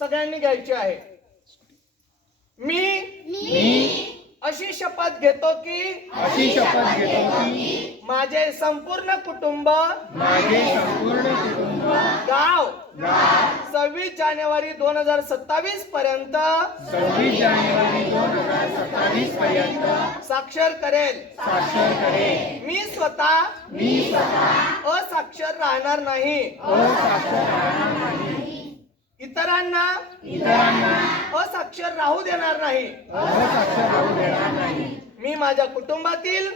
सगळ्यांनी घ्यायची आहे। मी अशी शपथ घेतो की माझे संपूर्ण कुटुंब गाव 26 जानेवारी 2027 पर्यंत साक्षर करेल। मी स्वतः असाक्षर राहणार नाही। इतरांना असाक्षर राहू देणार नाही। मी माझ्या कुटुंबातील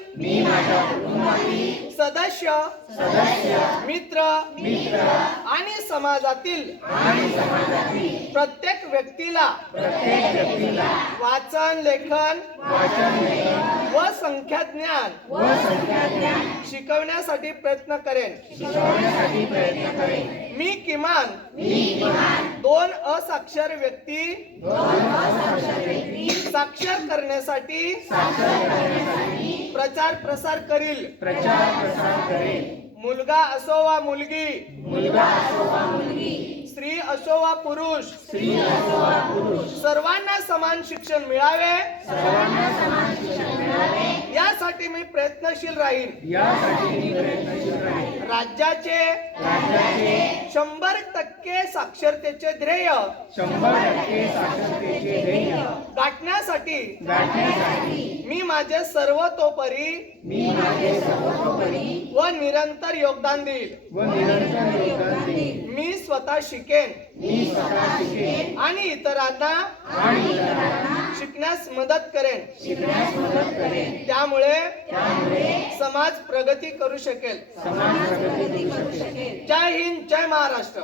सदस्य मित्र आणि समाजातील प्रत्येक व्यक्तीला वाचन लेखन व संख्या ज्ञान शिकवण्यासाठी प्रयत्न करेन। मी किमान 2 असाक्षर व्यक्ती साक्षर करण्यासाठी प्रचार प्रसार करील। मुलगा असो वा मुलगी, स्त्री असो वा पुरुष, सर्वांना समान शिक्षण मिळावे यासाठी मी प्रयत्नशील राहीन। राज्याचे 100% साक्षरतेचे ध्येय गाठण्यासाठी मी माझे सर्वतोपरी व निरंतर योगदान देईल। मी स्वतः शिकेन आणि इतरांना शिकण्यास मदत करेन। त्यामुळे समाज प्रगती करू शकेल। जय हिंद, जय महाराष्ट्र।